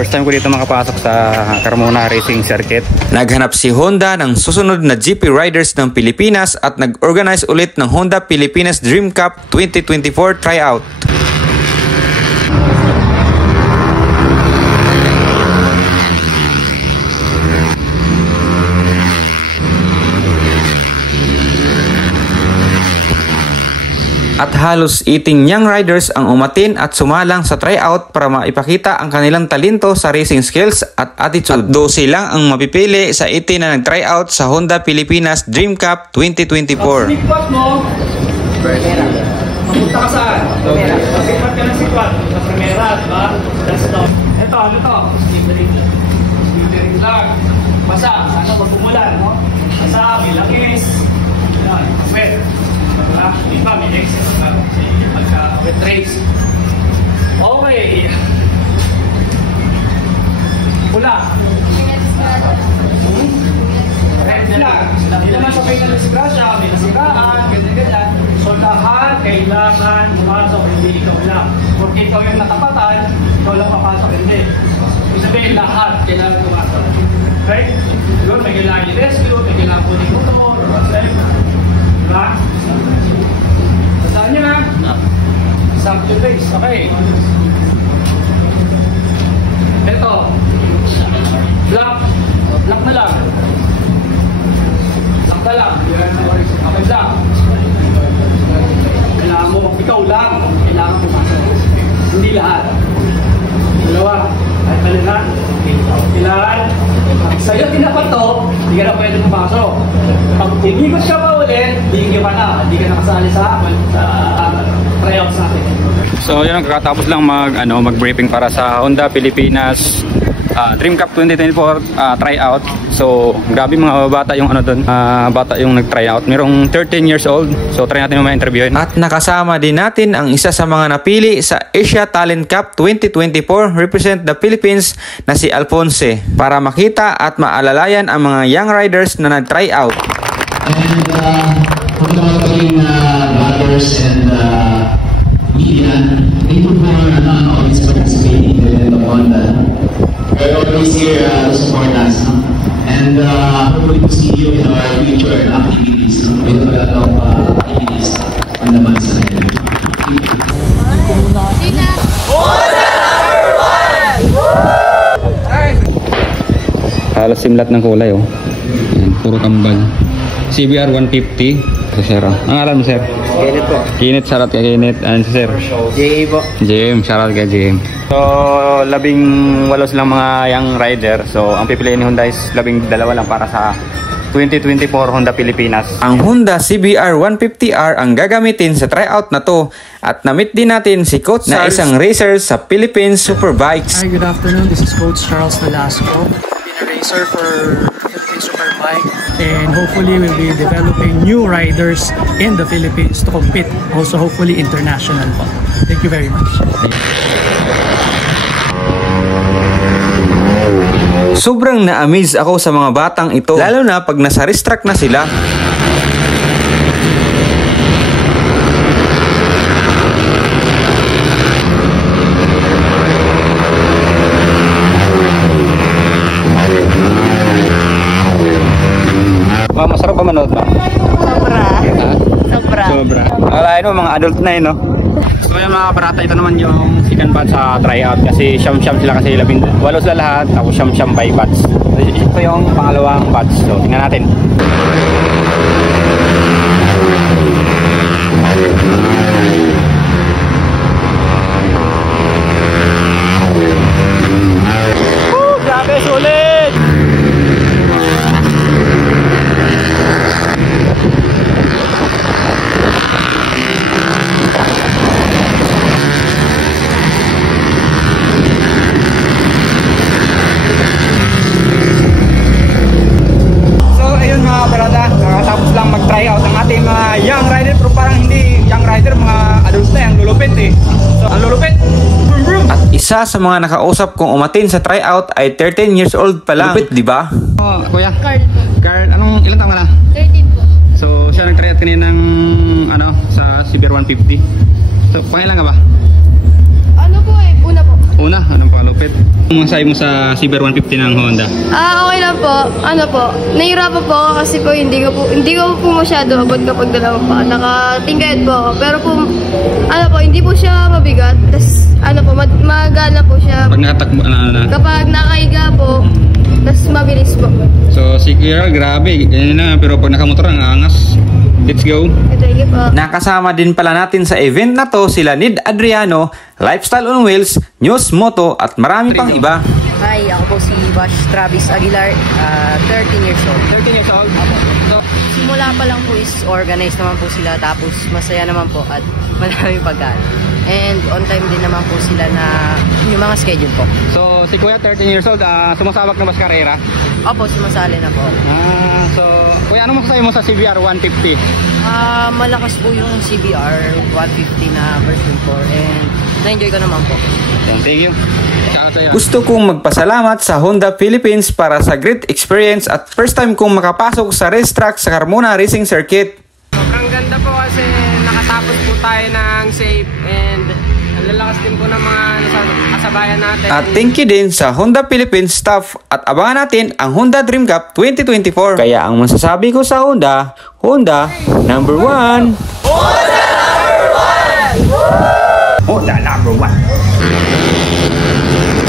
first time ko dito makapasok sa Carmona Racing Circuit. Naghanap si Honda ng susunod na GP Riders ng Pilipinas at nag-organize ulit ng Honda Pilipinas Dream Cup 2024 tryout. At halos 18 young riders ang umatin at sumalang sa tryout para maipakita ang kanilang talento sa racing skills at attitude. At 12 lang ang mapipili sa 18 na nag-tryout sa Honda Pilipinas Dream Cup 2024. Sikpat mo, mapunta ka saan? Sikpat ka ng sikpat. Sa primera, diba? Ito, ano to? Slithering lang. Basa, sana wag bumulan, no? Basa, may langis. Yan, wet. Iba, may excess with race. Okay. Pula. Kahit sila, hindi naman sa kayo na-disgrasya, may nasiraan, ganyan-ganyan. So lahat kailangan pumasok, hindi ikaw lang. Kung ikaw yung nakapatan, ikaw lang papasok, hindi. Ibig sabihin, lahat kailangan pumasok. Okay? Yun, may kailangan i-rescue, may kailangan po yung motor, diba? Saan nyo na? Sub to base, okay. Ito. Block. Block na lang. Block na lang. Okay, block. Kailangan mo, ikaw lang. Kailangan pumasok. Hindi lahat. Dalawa. Kahit na lahat. Kailangan. Sa'yo tinapat to, hindi ka na pwede pumasok. Pag umikot ka pa ulit, hindi ka na. Hindi ka nakasali sa tryouts natin. So yun, kakatapos lang mag-briefing para sa Honda Pilipinas Dream Cup 2024 tryout. So grabe mga bata yung bata yung nag-tryout. Merong 13 years old. So try natin yung interviewin. At nakasama din natin ang isa sa mga napili sa Asia Talent Cup 2024 represent the Philippines na si Alphonse para makita at maalalayan ang mga young riders na nag-tryout. And for the mga riders and media, thank you for always participating in the Honda. We're always here to support us, and hopefully to see you in our future activities. With a lot of activities on the months ahead. Halos simlat ng kulay, oh. Yan, puro kambal. CBR 150. So, sir, oh. Ang alam mo, sir? Kinit po. Kinit, shoutout kay Kinit. Ano si sir? JA po. JM, shoutout kay JM. So, 18 lang mga young rider. So, ang pipiliin ni Honda is 12 lang para sa 2024 Honda Pilipinas. Ang Honda CBR 150R ang gagamitin sa tryout na to. At na-meet din natin si Coach na isang racer sa Philippine Superbikes. Hi, good afternoon. This is Coach Charles Velasco. Been a racer for Philippine Superbike, and hopefully we'll be developing new riders in the Philippines to compete. Also hopefully international po. Thank you very much. Sobrang na-amaze ako sa mga batang ito, lalo na pag nasa racetrack na sila. Masarap ba manood ba? Sobra. Sobra. Sobra. Alain mo, mga adult na yun, no? So yung mga barata, ito naman yung second batch sa tryout kasi siyam-siyam sila kasi 18 sila lahat, tapos siyam-siyam by batch. Ito yung pangalawang batch. So tingnan natin. Grabe, sulit! Mag-tryout ang ating mga young rider, pero parang hindi young rider, mga adults na, ang lulupit eh. So, ang lulupit. At isa sa mga nakausap kong umatin sa tryout ay 13 years old pa lang. Lupit, di ba? Oh, kuya. Carl. Carl, ilang taon ka na? 13 po. So, siya nag-tryout kanina ng sa CBR 150. So, pangilan ka ba? Ano po eh? Una po. Una, anong palupit? Ang masay mo sa CBR 150 ng Honda? Okay lang po. Ano po, nahihirapan po ako kasi po hindi ko po masyado abot kapag dalawang pa. Nakatingkayad po ako. Pero po, ano po, hindi po siya mabigat. Tapos, ano po, magana po siya. Pag nakatakbo na. Kapag nakahiga po, tapos mabilis po. So, si Kuya, grabe. Ganyan na. Pero pag nakamotor, ang angas. Let's go. Thank you po. Nakasama din pala natin sa event na to sila Nid Adriano, Lifestyle on Wheels, News Moto at marami pang iba. Hi, ako po si Bash Travis Aguilar, 13 years old. 13 years old? So, Simula pa lang po is organized naman po sila, tapos masaya naman po at maraming pagkaan. And on time din naman po sila na yung mga schedule po. so si Kuya, 13 years old, sumasabak na ba sa karera? Opo, sumasali na po. So, Kuya, ano masasabi mo sa CBR 150? Malakas po yung CBR 150 na version 4 and na-enjoy ko naman po. Thank you. Shout out sa'yo. Gusto kong magpasalamat sa Honda Philippines para sa great experience at first time kong makapasok sa racetrack sa Carmona Racing Circuit. Sobrang ganda po kasi nakatapos po tayo ng safe and ang lalakas din po ng mga kasabayan natin. At thank you din sa Honda Philippines staff at abangan natin ang Honda Dream Cup 2024. Kaya ang masasabi ko sa Honda, Honda number 1! Honda number 1!